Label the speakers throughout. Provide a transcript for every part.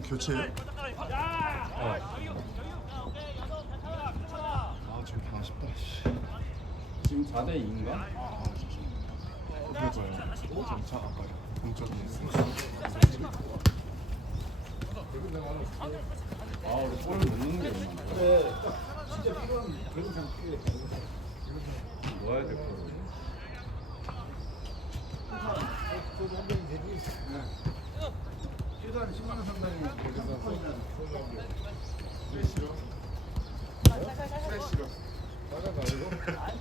Speaker 1: 교체예요? 아 저기 다 아쉽다.
Speaker 2: 지금 4대 2인가?
Speaker 1: 아 죄송합니다. 그래봐요. 점차 아까 동점이 있으니까.
Speaker 2: 아 우리 골을 못 넣는 게 얼마나
Speaker 3: 그래 진짜 필요하면 그런 이상 필요해.
Speaker 2: 넣어야 될 거로.
Speaker 3: 저도 한 병이 되지. 최소 한 10만 원 상당히 그래서 소주하고. 왜 싫어? 왜 싫어? 나가 말고.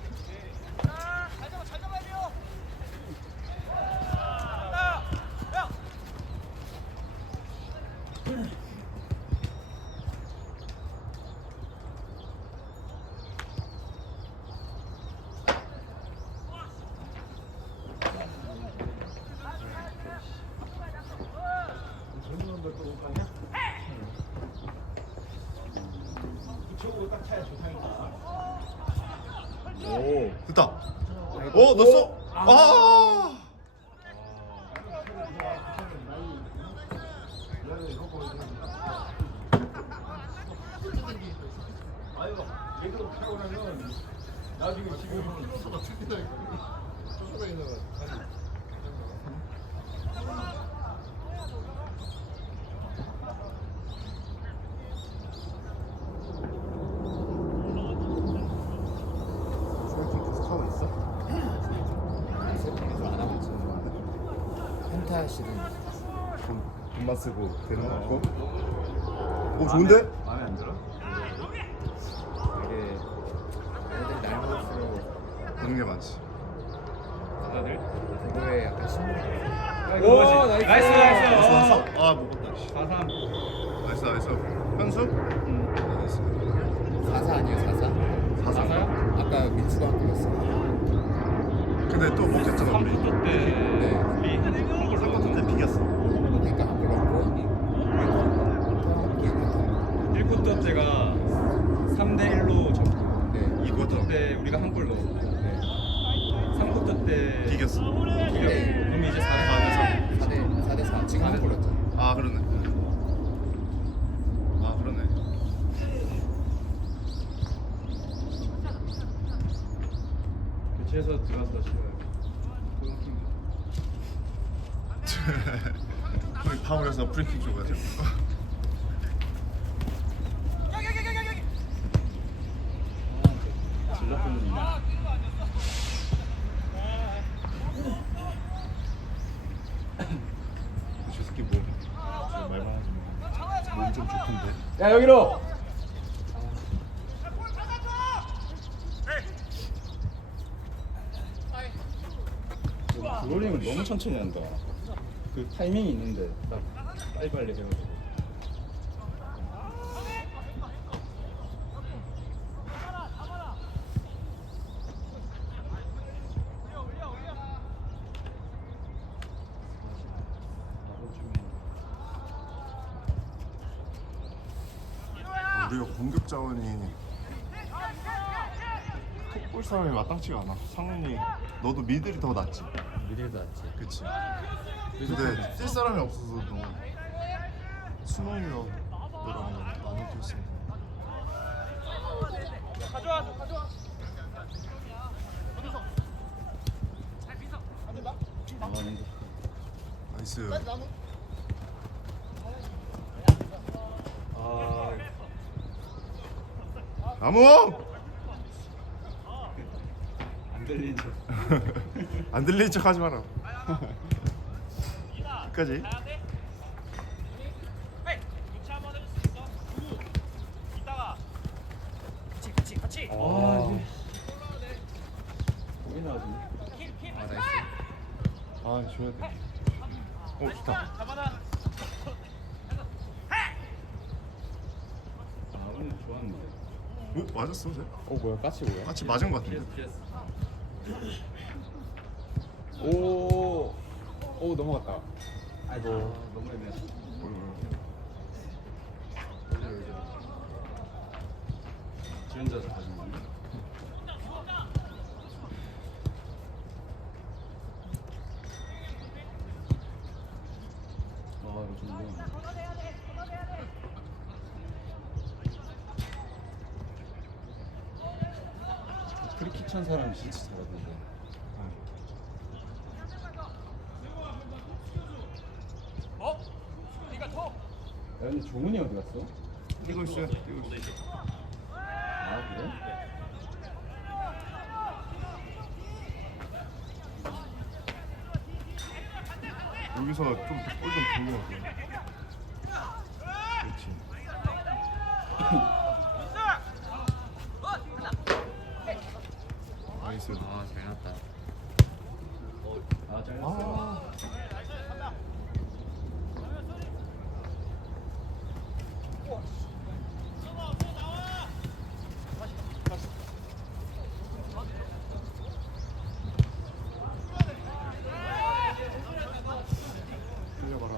Speaker 3: 젊은 걸또 올 거냐? 이쪽으로 딱 차야 좋다니까.
Speaker 2: 오.
Speaker 1: 됐다. 오 넣었어. 아.
Speaker 3: 아이고, 제대로 타고 나면 나중에 지금 키로수가 틀리다니까. 소수가 있는 거.
Speaker 1: 소개팅 계속 하고 있어?
Speaker 2: 세팅에서 안 하고 있지. 펜타 씨는
Speaker 1: 돈만 쓰고 되는 거 같고. 오 좋은데?
Speaker 2: 마음에 안 들어? 되게 애들 날 먹을수록
Speaker 1: 그런 게 많지.
Speaker 2: 다들 그거에 약간 신물이
Speaker 4: 오, 나이스.
Speaker 1: 왔어? 아 먹었다. 씨.
Speaker 2: 4-3
Speaker 1: 나이스 나이스. 현수? 나이스.
Speaker 2: 4-4 아니에요 4-4?
Speaker 1: 4-4?
Speaker 2: 아까 민수가 한 골 넣었어.
Speaker 1: 근데 또 먹혔잖아 우리.
Speaker 4: 3쿼터 때
Speaker 2: 네.
Speaker 4: 우리 한골
Speaker 1: 3쿼터 때 비겼어.
Speaker 2: 그러니까 한 골 넣고
Speaker 4: 1쿼터 때가 3대1로 졌고
Speaker 2: 네.
Speaker 4: 2쿼터 때 우리가 한 골 넣었고
Speaker 2: 네.
Speaker 4: 3쿼터 때
Speaker 1: 비겼어.
Speaker 4: 이겼고 그럼 이제 4대3
Speaker 2: 4대4 지금 한 골 넣었잖아.
Speaker 1: 아 그러네. 아 그러네.
Speaker 4: 교체해서 들어가서 쉬어요.
Speaker 1: 거의 파울에서 프리킥 줘가지고.
Speaker 4: 질렀거든요.
Speaker 1: 저 새끼 뭐? 저 말만 하지 마. 몸 좀 좋던데.
Speaker 4: 야 여기로. 그롤링을 너무 천천히 한다. 그 타이밍이 있는데 딱 빨리빨리 해가지고.
Speaker 1: 우리가 공격 자원이 톱볼 사람이 마땅치가 않아. 상훈이 너도 미들이 더 낫지.
Speaker 2: 미들도 낫지.
Speaker 1: 그치. 근데 쓸 사람이 없어서 너무 순홍이랑 너랑 나눠 뛰었으면 나이스.
Speaker 4: 아
Speaker 1: 나무!
Speaker 4: 안 들린 척.
Speaker 1: 안 들리는 척 하지 마라. 끝까지.
Speaker 4: 아 이게 왜 나지?
Speaker 2: 아 나이스.
Speaker 1: 아 줘야 돼. 좋다.
Speaker 4: 아 오늘 좋았는데.
Speaker 1: 맞았어, 쟤?
Speaker 2: 뭐야 까치 뭐야?
Speaker 1: 같이 맞은 것 같은데.
Speaker 4: PS.
Speaker 2: 오 넘어갔다.
Speaker 4: 아이고 너무 애매했어. 지원자서 가진 건데. 아 이거 좀 위험해. 인천 사람 진짜 잘하던데. 야, 근데 종훈이 어디 갔어?
Speaker 1: 뛰고 있어요. 뛰고 있어.
Speaker 4: 아 그래?
Speaker 1: 여기서 좀볼좀 돌려. 그렇지. 나이스.
Speaker 2: 아, 잘 났다.
Speaker 4: 아 잘했어.
Speaker 1: 돌려봐라.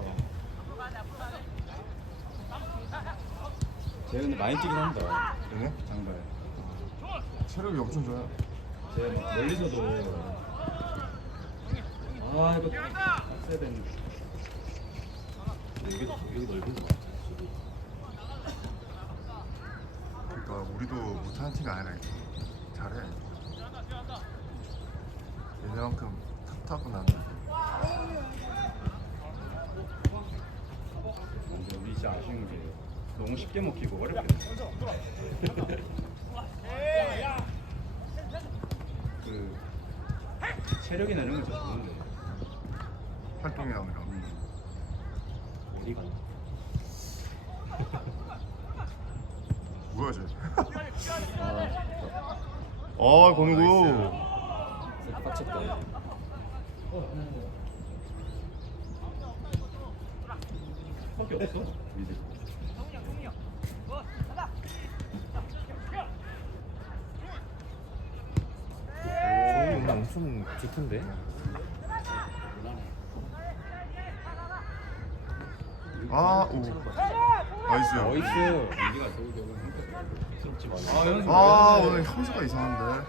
Speaker 4: 쟤 근데 많이 뛰긴 한다.
Speaker 1: 그래?
Speaker 4: 장발.
Speaker 1: 체력이 엄청 좋아요.
Speaker 4: 쟤 멀리서도 아 이거 빡세야 되는데.
Speaker 2: 여기 넓은 거 같아.
Speaker 1: 그러니까 우리도 못하는 팀이 아니라니까. 잘해. 얘네만큼 탑탑은
Speaker 4: 근데 우리 진짜 아쉬운 게 너무 쉽게 먹히고 어렵게 그 체력이나 이런 걸 잘 모르는데
Speaker 1: 활동량이랑.
Speaker 2: 어디가?
Speaker 1: 뭐야 쟤?
Speaker 4: 아
Speaker 1: 아 공이고.
Speaker 4: 진짜 빡쳤다. 밖에 없어 미드.
Speaker 2: 종이 오늘 엄청 좋던데?
Speaker 1: 아 오. 나이스.
Speaker 2: 나이스.
Speaker 4: 아 연습.
Speaker 1: 아 오늘 현수가 이상한데.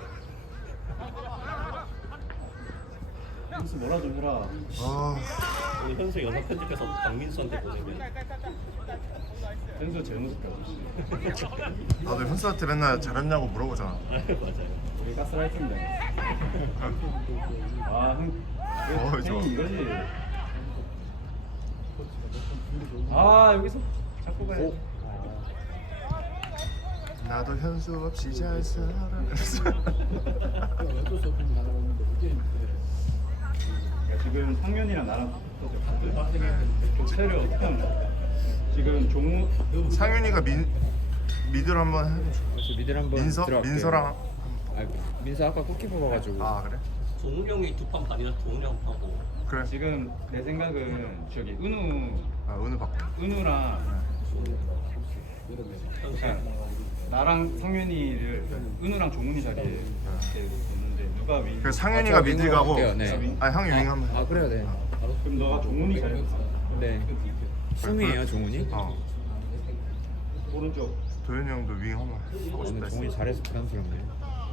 Speaker 4: 연습 뭐라 좀 해라.
Speaker 1: 아
Speaker 5: 오늘 현수 영상 편집해서 박민수한테 보내면
Speaker 4: 연습 제 연습 가고.
Speaker 1: 나도 현수한테 맨날 잘했냐고 물어보잖아.
Speaker 5: 맞아요.
Speaker 4: 우리 가스라이팅이다. 아 형.
Speaker 1: 좋아.
Speaker 4: 형이 이거지. 아 여기서 자꾸 가야 돼.
Speaker 1: 나도 현수 없이 잘 살아.
Speaker 4: 야, 지금 상현이랑 나랑 체를 어떻게 하면 좋아? 지금 종우
Speaker 1: 상윤이가 미드를 한번 해.
Speaker 2: 저 미들 한번 들어갈게요.
Speaker 1: 민서랑.
Speaker 2: 아, 민서 아까 골키퍼 가가지고.
Speaker 1: 아 그래?
Speaker 5: 종훈 형이 두 판 반이나 종훈 형 하고
Speaker 1: 그래.
Speaker 4: 지금 내 생각은 저기
Speaker 1: 은우 받고.
Speaker 4: 은우랑
Speaker 5: 현수
Speaker 4: 그러니까 나랑 상윤이를 은우랑 종훈이 자리에 이렇게 놓는데 누가 윙?
Speaker 1: 그 상윤이가 미드 가고.
Speaker 2: 할게요, 네.
Speaker 1: 아 형이 윙 하면.
Speaker 2: 아, 그래요, 네.
Speaker 4: 그럼 너가 종훈이 자리에
Speaker 2: 네. 숨이에요, 종훈이?
Speaker 1: 어.
Speaker 4: 오른쪽.
Speaker 1: 도현이 형도 윙 하면 하고
Speaker 2: 오늘
Speaker 1: 싶다
Speaker 2: 종훈이
Speaker 1: 했어.
Speaker 2: 잘해서 부담스럽네.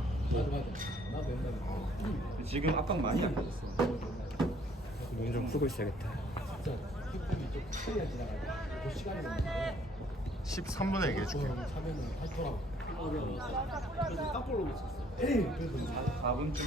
Speaker 4: 지금 압박 많이 안 받았어.
Speaker 2: 몸 좀 풀고 있어야겠다.
Speaker 1: 13분에 얘기해줄게.
Speaker 4: 4분쯤.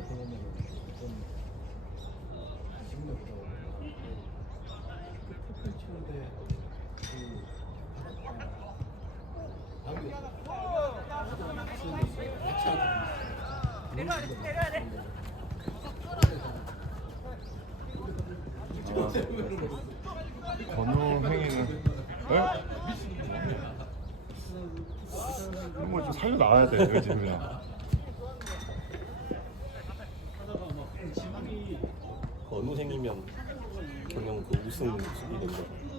Speaker 1: 건우 행위는. 에? 이런 거 좀 살려 나와야 돼. 그지 그냥.
Speaker 5: 건우 생기면 경영 그 우승 수비 된 거.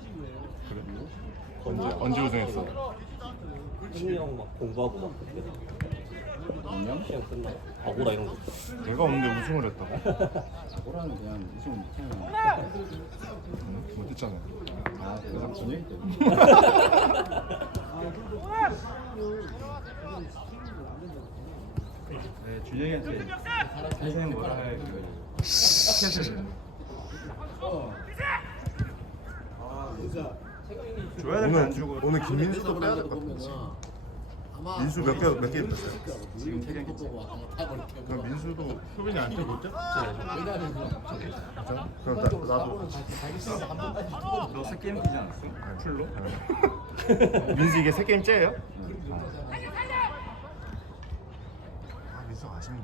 Speaker 1: 언제 우승했어?
Speaker 5: 승리 형막 공부하고 막 그때
Speaker 4: 안녕?
Speaker 5: 시험 끝나고 바보라 이런 거.
Speaker 1: 내가 없는데 우승을 했다고?
Speaker 4: 호라는 그냥 우승 못하면
Speaker 1: 못했잖아.
Speaker 4: 아 그냥 준영이 때문에. 네 준영이한테 인생 뭐라 할 그. 줘야 될거 안 주고.
Speaker 1: 오늘 김민수도 빼야 될 것 같아. 민수 몇 개 입었어요?
Speaker 4: 지금 3개
Speaker 1: 그럼 민수도 효빈이 안 뛰고 있죠? 그럼 나도
Speaker 4: 너 3게임 뛰지 않았어? 풀로?
Speaker 1: 민수 이게 3게임째예요? 아 민수 아쉽네.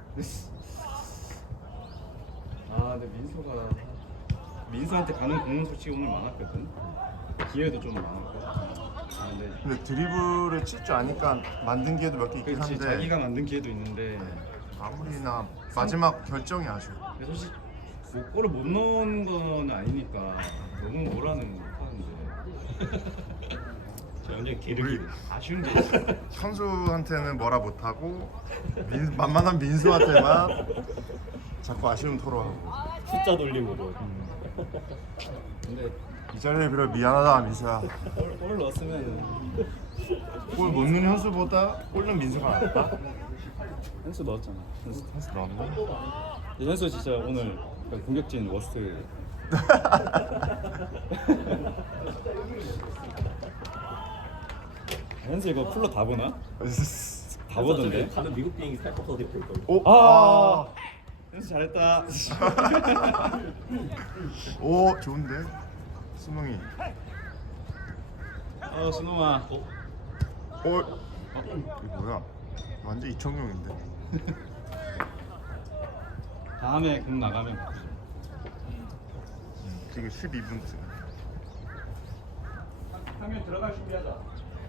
Speaker 4: 아 근데 민수한테 가는 공은 솔직히 오늘 많았거든. 기회도 좀 많았고. 아
Speaker 1: 근데 드리블을 칠 줄 아니까 만든 기회도 몇 개 있긴
Speaker 4: 그렇지
Speaker 1: 한데
Speaker 4: 자기가 만든 기회도 있는데
Speaker 1: 아무리나 마지막 결정이 아쉬워.
Speaker 4: 근데 솔직히 뭐 골을 못 넣은 건 아니니까 너무 뭐라는 하는데
Speaker 5: 완전 개르기.
Speaker 4: 아쉬운 게 있어.
Speaker 1: 선수한테는 뭐라 못하고 만만한 민수한테만 자꾸 아쉬움 토로하고.
Speaker 5: 숫자 돌림으로.
Speaker 4: 근데
Speaker 1: 이 자리를 빌어 미안하다 민수야.
Speaker 4: 골 넣었으면
Speaker 1: 골 못 넣는 현수보다 골 넣은 민수가 낫다?
Speaker 4: 현수 넣었잖아.
Speaker 1: 현수 넣었나?
Speaker 4: 현수 진짜 오늘 공격진 워스트. 현수 이거 풀로 다 보나? 다 보던데.
Speaker 5: 가는 미국 비행기 살짝 더 데리고 올 걸.
Speaker 1: 오!
Speaker 4: 아 현수 잘했다.
Speaker 1: 오 좋은데? 수능이
Speaker 4: 순호아.
Speaker 1: 이거 뭐야? 완전 이청용인데?
Speaker 4: 다음에 공 나가면 바꾸자.
Speaker 1: 지금 12분
Speaker 4: 상면 들어갈 준비하자.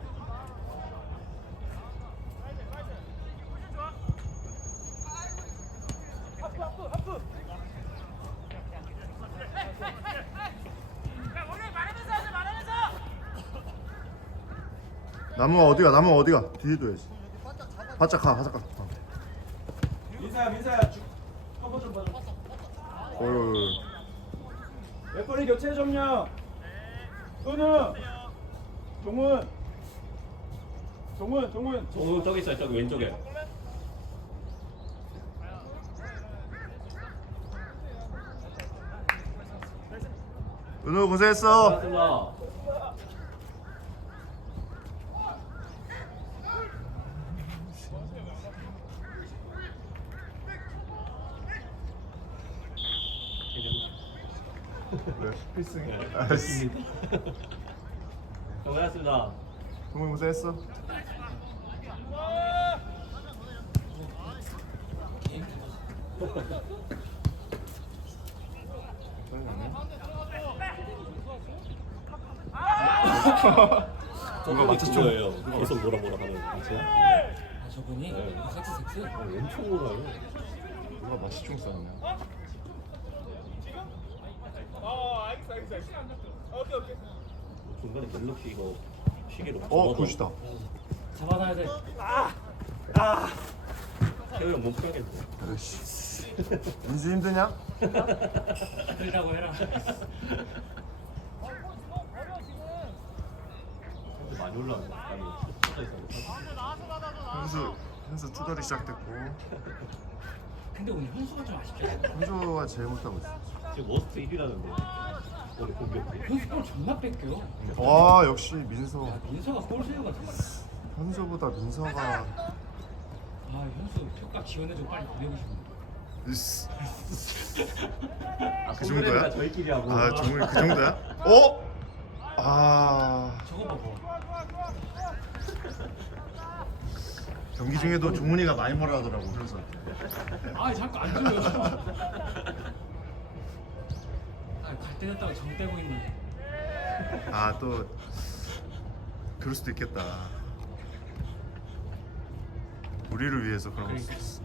Speaker 1: 나무가 어디가? 뒤에 둬야지. 바짝 가.
Speaker 4: 민사야 커버 좀 봐줘.
Speaker 1: 어이.
Speaker 4: 웹거리 교체 좀요. 은우 종훈
Speaker 5: 저기 있어요. 저기 왼쪽에.
Speaker 1: 은호 고생했어.
Speaker 5: 맞습니다.
Speaker 1: 필승이.
Speaker 5: 고맙습니다.
Speaker 1: 동훈 고생했어.
Speaker 5: 저거 맞지 거예요. 계속 뭐라 하는.
Speaker 6: 아 저분이 섹스
Speaker 5: 엄청 몰아요.
Speaker 1: 누가 마취총 쐈냐?
Speaker 5: 중간에 갤럭시 이거 시계로.
Speaker 1: 굿이다.
Speaker 6: 잡아놔야 돼.
Speaker 5: 태우 형못 풀겠네.
Speaker 1: 아이씨. 민수 힘드냐?
Speaker 6: 힘들다고 해라.
Speaker 5: 많이 올라왔네. 아니,
Speaker 1: 현수 투덜이 시작됐고
Speaker 6: 근데 오늘 현수가 좀 아쉽죠.
Speaker 1: 현수가 제일 못하고 있어.
Speaker 5: 지금 워스트 1위라는데. 오늘 공격이.
Speaker 6: 현수 골 존나 뺏겨.
Speaker 1: 와 역시 민수.
Speaker 6: 야 민서가 골 세우가 정말.
Speaker 1: 현수보다 민서가
Speaker 6: 아 현수 평가 지원해주고 빨리 보내고 싶네.
Speaker 1: 으스.
Speaker 5: 아,
Speaker 1: 그 정도야?
Speaker 5: 저희끼리 하고.
Speaker 1: 아 정말 그 정도야? 어? 아
Speaker 6: 저거 봐봐.
Speaker 1: 경기 중에도 종훈이가 많이 뭐라 하더라고 현수한테.
Speaker 6: 아 자꾸 안 줘요. 아갈 때 됐다고 정 떼고 있네.
Speaker 1: 아 또 그럴 수도 있겠다. 우리를 위해서 그런 거 있어.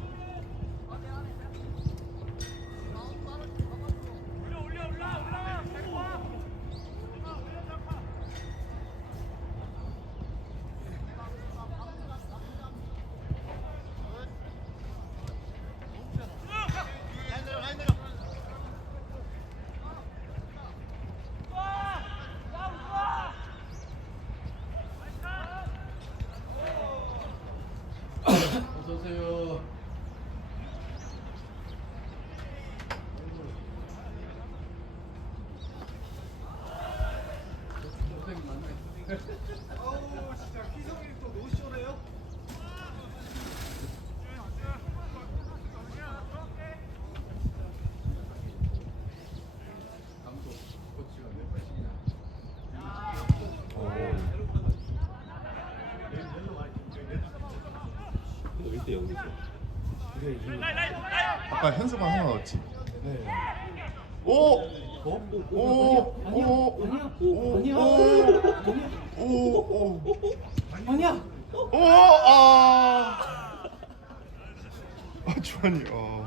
Speaker 4: 어서오세요.
Speaker 1: 아까 현수가 하나 넣었지.
Speaker 5: 네.
Speaker 1: 오!
Speaker 5: 어?
Speaker 6: 아니야.
Speaker 1: 주환이.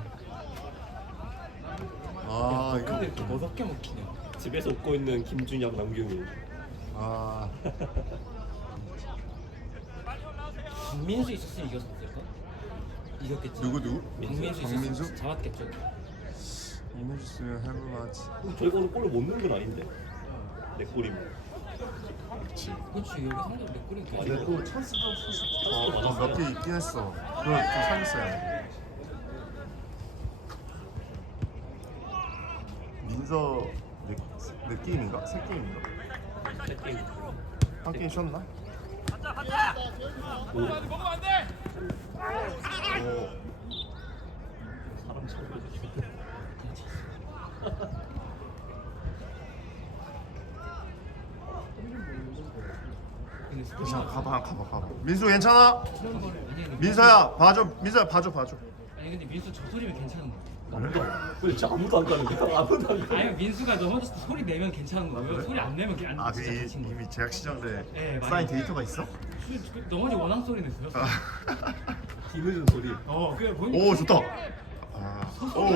Speaker 1: 이거.
Speaker 6: 근데 이렇게 버섯게 먹히냐.
Speaker 5: 집에서 웃고 있는 김준혁, 남경이.
Speaker 6: 박민수 있었으면 이겼을까? 이겼겠지.
Speaker 1: 누구?
Speaker 6: 박민수
Speaker 1: 박민수?
Speaker 6: 있었으면 잡았겠죠.
Speaker 1: 이노주스면 해볼만하지.
Speaker 5: 저희가 골을 못 넣은 건 아닌데. 내 골이면.
Speaker 1: 그렇지.
Speaker 6: 그렇지. 여기 상대 몇 골이니까.
Speaker 1: 근데 또 찬스도 몇 개 있긴 했어. 그걸 좀 살렸어야 돼. 민서 몇 게임인가? 세 게임인가?
Speaker 5: 세 게임.
Speaker 1: 한 게임 쉬었나?
Speaker 5: 사람 쳐가지고.
Speaker 1: 괜찮아. 가봐. 민수 괜찮아? 민서야 봐줘.
Speaker 6: 아니 근데 민수 저 소리면 괜찮은 거야.
Speaker 5: 진짜 아무도 안 가는데. 아무도 안 가.
Speaker 6: 아니 민수가 넘어졌을 때 소리 내면 괜찮은 거예요. 소리 안 내면 안
Speaker 1: 그
Speaker 6: 진짜 다친 거야.
Speaker 1: 이미 제약 시절에
Speaker 6: 네,
Speaker 1: 쌓인
Speaker 6: 많이.
Speaker 1: 데이터가 있어?
Speaker 6: 넘어지 원앙 소리 냈어요.
Speaker 5: 뒤늦은 소리.
Speaker 6: 그래 보니까.
Speaker 1: 오 좋다. 오.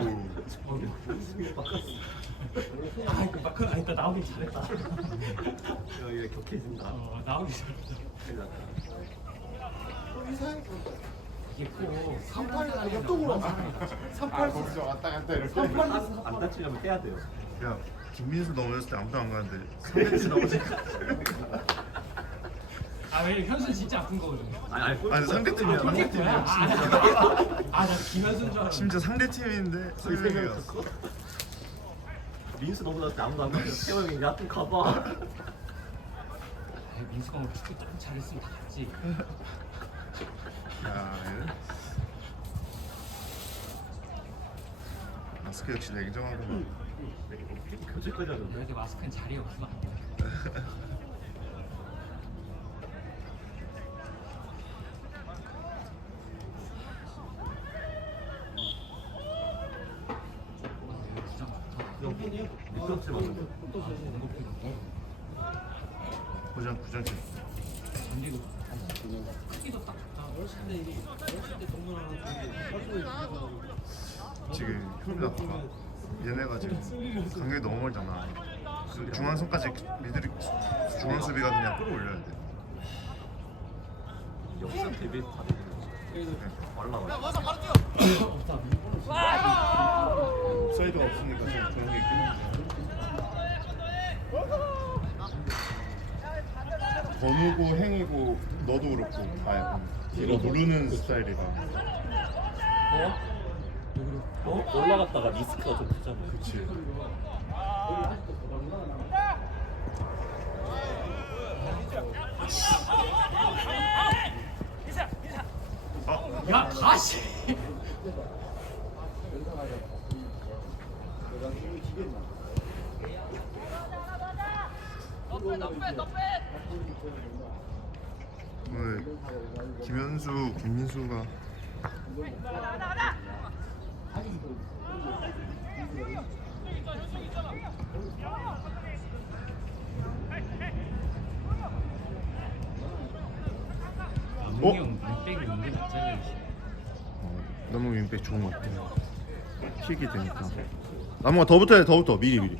Speaker 6: 그 마크 아니다 나오긴 잘했다.
Speaker 5: 야, 얘 격해진다.
Speaker 6: 나오긴 잘했다.
Speaker 5: 큰일 났다.
Speaker 6: 이게 꼭
Speaker 1: 38 옆동으로 38 거기서 왔다 갔다 이렇게.
Speaker 5: 안 다치려면 해야 돼요.
Speaker 1: 야 김민수 넘어졌을 때 아무도 안 가는데 상대팀 넘어지니까.
Speaker 6: 왜 현수 진짜 아픈 거거든.
Speaker 1: 아니 상대팀이야.
Speaker 6: 그게 뭐야? 나 김현수인 줄 알았는데.
Speaker 1: 심지어 상대팀인데 세 명이야.
Speaker 5: 민수 넘어졌을 때 아무도 안 가는데 태형이 야 좀 가봐.
Speaker 6: 민수가 뭐 축구 좀 잘했으면 다 갔지.
Speaker 1: 야, 마스크 역시 냉정하구만.
Speaker 5: 교체까지 하던데.
Speaker 6: 그래서 마스크는 자리에 없으면 안 돼.
Speaker 5: 미끄럽지 맞는데.
Speaker 1: 구장치.
Speaker 6: 근데도 크기도 딱 좋다.
Speaker 1: 지금 효리나가 얘네가 지금 간격이 너무 멀잖아. 그 중앙선까지 미들이 중앙 수비가 그냥 끌어올려야 돼.
Speaker 5: 역사 대비 다 되는 말라가.
Speaker 1: 사이드가 없으니까 좀 그런 게 있긴 해. 번우고 행이고 너도 그렇고 다 이거 모르는 스타일이다.
Speaker 5: 올라갔다가 리스크가 좀 크잖아.
Speaker 1: 그렇지.
Speaker 6: 야 다시.
Speaker 1: 오늘 김현수, 김민수가
Speaker 6: 문이 형 윙백이 은근 갑자기.
Speaker 1: 너무 윙백 좋은 것 같아. 킥이 되니까. 나무가 더 붙어야 돼, 더 붙어. 미리.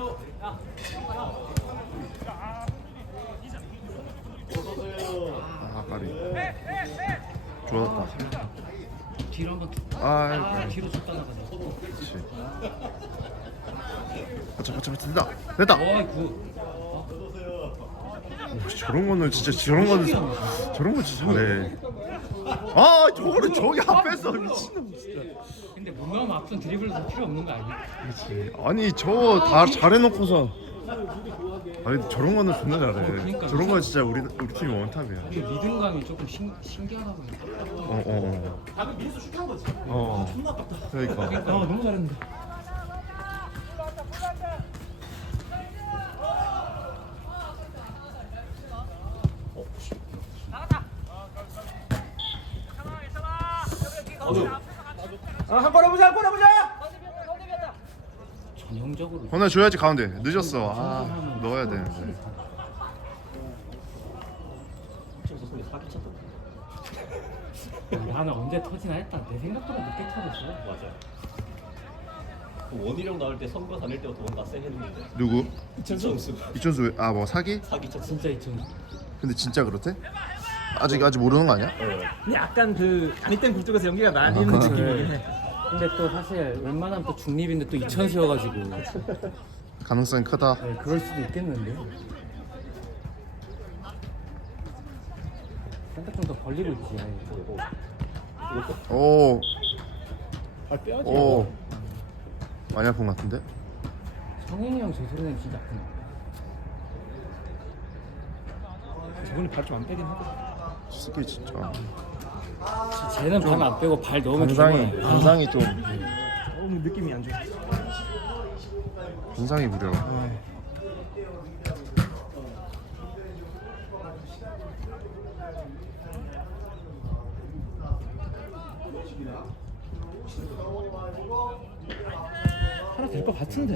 Speaker 1: 까비. 좋았다.
Speaker 6: 뒤로 한번 뒤로 줬다 나가자.
Speaker 1: 그렇지. 맞자, 됐다.
Speaker 6: 굿.
Speaker 1: 오, 저런 거는 진짜 저런 거 진짜 잘해. 저거를 저기 앞에서 미친놈 진짜.
Speaker 6: 근데 못 나오면 앞선 드리블도 다 필요 없는 거 아니야?
Speaker 1: 아니 저 다 잘해놓고서. 아니 저런 거는 존나 잘해.
Speaker 6: 그러니까.
Speaker 1: 저런 거 진짜 우리 팀이 원탑이야.
Speaker 6: 근데 리듬감이 조금 신기하다 보니까.
Speaker 5: 방금 민수 슛한 거지.
Speaker 1: 존나 아깝다. 그러니까.
Speaker 6: 너무 잘했는데.
Speaker 3: 한번 해보자, 한번 해보자.
Speaker 6: 전형적으로
Speaker 1: 보내줘야지 가운데. 늦었어. 아 넣어야 되는데.
Speaker 6: 나는 언제 터지나 했다. 내 생각보다 늦게 터졌어.
Speaker 5: 맞아. 그 원희룡 나올 때 선거 다닐 때부터 뭔가 쎄 했는데.
Speaker 1: 누구?
Speaker 5: 이천수
Speaker 1: 이천수. 아 뭐 사기?
Speaker 5: 사기 쳤어.
Speaker 6: 진짜 이천.
Speaker 1: 근데 진짜 그렇대? 아직 모르는 거 아니야?
Speaker 3: 근데 약간 그 아니땐 굴뚝에서 연기가 나뉘는 느낌이긴 해.
Speaker 6: 근데 또 사실 웬만하면 또 중립인데 또 이천수여가지고
Speaker 1: 가능성이 크다.
Speaker 6: 네, 그럴 수도 있겠는데. 살짝 좀 더 벌리고 있지. 아예.
Speaker 1: 오.
Speaker 3: 빼야지.
Speaker 1: 오. 많이 아픈 것 같은데?
Speaker 6: 성현이 형 제 소리는 진짜 아프네.
Speaker 3: 저번에 발 좀 안 빼긴 하거든.
Speaker 1: 스키 진짜.
Speaker 6: 쟤는 발 안 빼고 발 넣으면 개만.
Speaker 1: 관상이 좀
Speaker 3: 오늘 느낌이 안 좋아.
Speaker 1: 관상이 무려.
Speaker 3: 하나 될 것 같은데.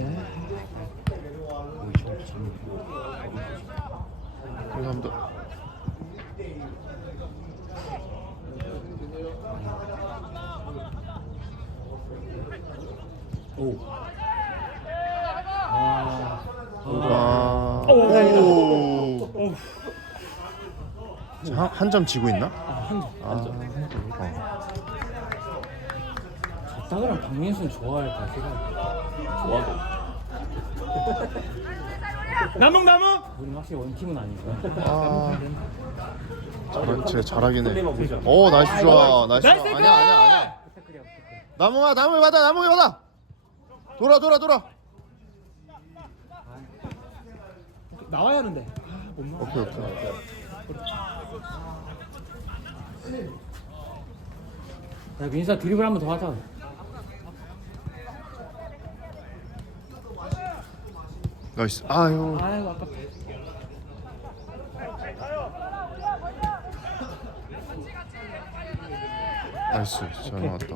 Speaker 1: 감사합니다.
Speaker 6: 오.
Speaker 1: 와. 오. 한 점 지고 있나? 한 점.
Speaker 6: 졌다 그러면 박민수는 좋아할까 생각.
Speaker 5: 좋아도.
Speaker 3: 남ung.
Speaker 6: 우리 확실히 원팀은 아니고.
Speaker 1: 쟤 잘하긴 해. 오 나이스 좋아. 나이스.
Speaker 3: 나이스
Speaker 1: 좋아. 아니야. 나무가 받아. 돌아.
Speaker 3: 나와야 하는데. 못 나와.
Speaker 1: 오케이.
Speaker 6: 야 민수야 드리블 한 번 더 하자.
Speaker 1: 나이스. 아유.
Speaker 3: 아이고 아깝다.
Speaker 1: 나이스. 잘 나왔다.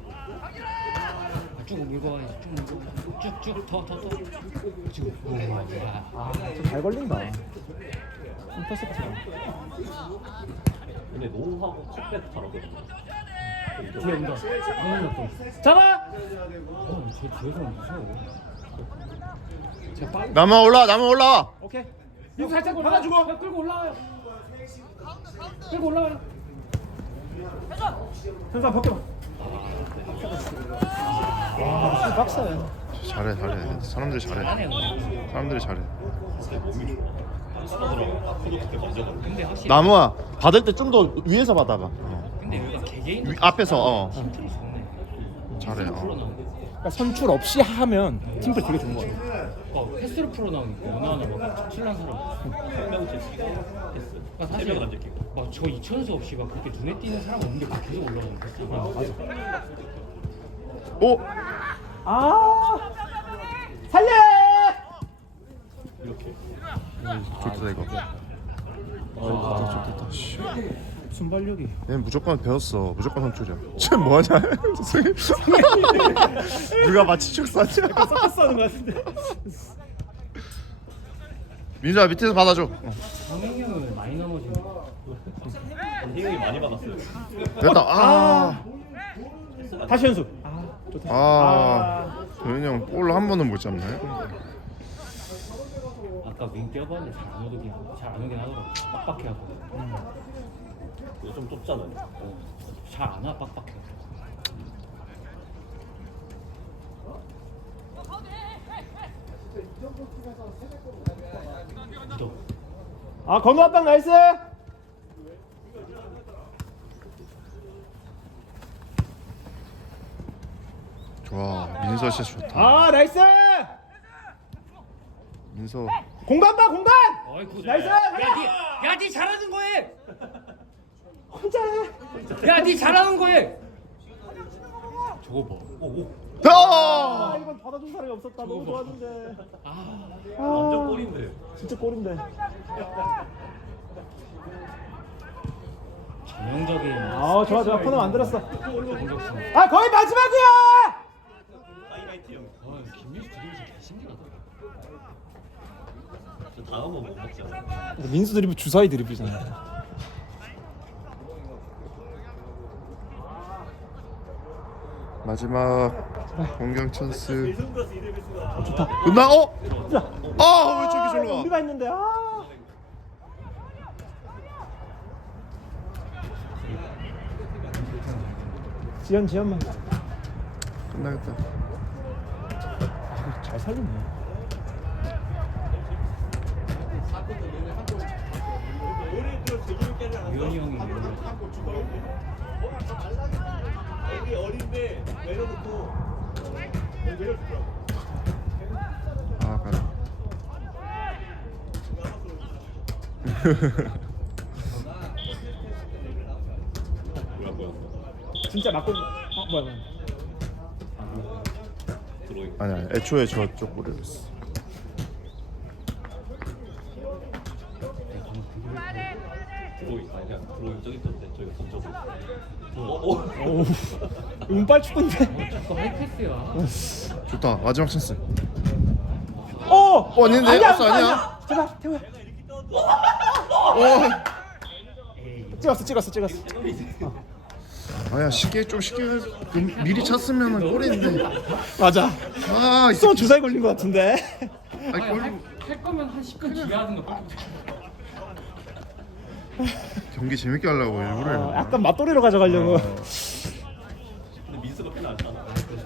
Speaker 6: 쭉 밀고 가야지. 쭉쭉 더. 지금.
Speaker 3: 잘 걸린다. 임퍼서처럼.
Speaker 5: 근데 노하고 컵백 잘하거든.
Speaker 6: 뒤에 온다. 방문 났어.
Speaker 3: 잡아.
Speaker 6: 쟤 뒤에서는 무서워. 쟤 빨리.
Speaker 1: 나무 올라와.
Speaker 3: 오케이.
Speaker 6: 이거 살짝
Speaker 3: 받아주고.
Speaker 6: 야, 끌고 올라와요. 끌고 올라와요.
Speaker 3: 현수아 벗겨봐. 와, 진짜 빡세.
Speaker 1: 잘해. 사람들이 잘해.
Speaker 5: 수다더라고. 앞으로 어떻게 만져봐.
Speaker 6: 근데 확실히.
Speaker 1: 나무야 받을 때 좀 더 위에서 받아봐.
Speaker 6: 근데 여기가 개개인
Speaker 1: 앞에서
Speaker 6: 팀플이 좋네.
Speaker 1: 잘해.
Speaker 3: 그러니까 선출 없이 하면 팀플 되게 좋은 거 같아.
Speaker 6: 패스로 풀어 나오니까 원하나 막 칠한 사람.
Speaker 5: 한명 제치고 했어. 세
Speaker 6: 사실
Speaker 5: 명은 안 제끼고.
Speaker 6: 막저 이천수 없이 막 그렇게 눈에 띄는 사람 없는데 막 계속 올라오는 거. 맞아.
Speaker 1: 오.
Speaker 3: 살려!
Speaker 5: 이렇게.
Speaker 1: 좋다 이거. 좋다. 씨.
Speaker 3: 순발력이.
Speaker 1: 얘는 무조건 배웠어. 무조건 선출이야. 쟤 뭐하냐? 누가 마치 축사냐?
Speaker 3: 서커스 하는 거 같은데.
Speaker 1: 민수야 밑에서 받아줘.
Speaker 6: 성현이 형은 많이 넘어지는 거.
Speaker 5: 희영이 많이 받았어요.
Speaker 1: 됐다.
Speaker 3: 다시 현수.
Speaker 1: 도현이 형 볼 한 번은 못 잡네.
Speaker 6: 아까 윙 뛰어봤는데 잘 안 오긴 하더라고. 빡빡해 하고.
Speaker 5: 이거 좀 좁잖아요.
Speaker 6: 잘 안 와 빡빡해.
Speaker 3: 건우 합방 나이스.
Speaker 1: 좋아. 민서 진짜 좋다.
Speaker 3: 나이스.
Speaker 1: 민서.
Speaker 3: 공간 봐 공간.
Speaker 6: 어이구.
Speaker 3: 나이스.
Speaker 6: 야니 잘하는 거해.
Speaker 3: 혼자 해.
Speaker 6: 야니 잘하는 거해. 저거 봐.
Speaker 3: 이건 받아준 사람이 없었다. 너무 좋았는데.
Speaker 5: 완전 골인데.
Speaker 3: 진짜 골인데.
Speaker 6: 전형적인
Speaker 7: 아 좋아 좋아 코너 만들었어.
Speaker 6: 공격성.
Speaker 7: 아 거의 마지막이야.
Speaker 6: 김민수 드리블 진짜 개신기하다.
Speaker 5: 다음은 못 먹잖아.
Speaker 7: 민수 드리블 주사위 드리블이잖아.
Speaker 1: 마지막 공격 찬스.
Speaker 7: 좋다.
Speaker 1: 끝나? 왜 저기 절로 가?
Speaker 7: 우리가 있는데 지연만
Speaker 1: 끝나겠다.
Speaker 7: 잘 살리네.
Speaker 6: 유현이 형이
Speaker 1: 가라.
Speaker 7: 진짜 맞고 뭐야.
Speaker 1: 아니 애초에 저쪽 골이었어.
Speaker 5: 드로잉 아니야. 드로잉 저기 있던데. 저기 던져서.
Speaker 7: 오 운빨 축구인데.
Speaker 6: 자꾸 하이패스야.
Speaker 1: 좋다. 마지막 찬스.
Speaker 7: 아닌데? 아니야. 제발 태호야. 찍었어.
Speaker 1: 아야 쉽게 미리 찼으면 골인데.
Speaker 7: 맞아.
Speaker 1: 이
Speaker 7: 또 주사위 걸린 것 같은데.
Speaker 1: 아니 골
Speaker 6: 할 거면 한 10분 뒤에 하는 거.
Speaker 1: 경기 재밌게 하려고 일부러 했는데.
Speaker 7: 약간 맞돌이로 가져가려고.
Speaker 5: 근데 민수가 꽤 낫잖아.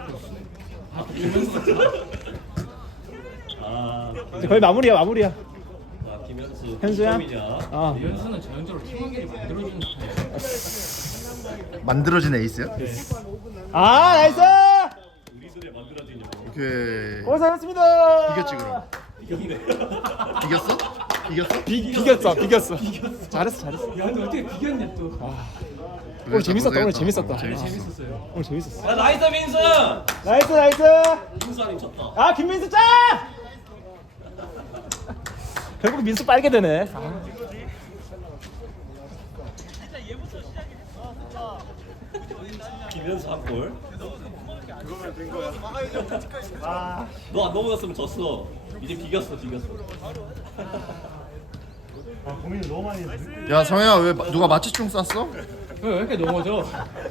Speaker 7: 이제 거의 마무리야.
Speaker 5: 김현수.
Speaker 7: 현수야?
Speaker 5: 점이냐?
Speaker 6: 유현수는 전형적으로 팀 관계를 만들어주는 스타일.
Speaker 1: 만들어진 에이스야?
Speaker 7: 나이스.
Speaker 5: 우리들의 만들어진 영.
Speaker 1: 오케이.
Speaker 7: 고생하셨습니다.
Speaker 1: 이겼지 그럼. 이겼어?
Speaker 7: 비겼어. 잘했어.
Speaker 6: 야, 근데 어떻게 비겼냐 또.
Speaker 7: 오늘 재밌었다. 오늘 재밌었다.
Speaker 6: 재밌었어요.
Speaker 7: 오늘 재밌었어.
Speaker 5: 나이스 민수!
Speaker 7: 나이스.
Speaker 5: 민수 아님 쳤다.
Speaker 7: 김민수 짱! 결국 민수 빨게 되네.
Speaker 5: 김현수 한 골. 너 안 넘어갔으면 졌어. 이제 비겼어.
Speaker 1: 야 성혜야 왜 누가 마취총 쐈어?
Speaker 6: 왜 이렇게 넘어져?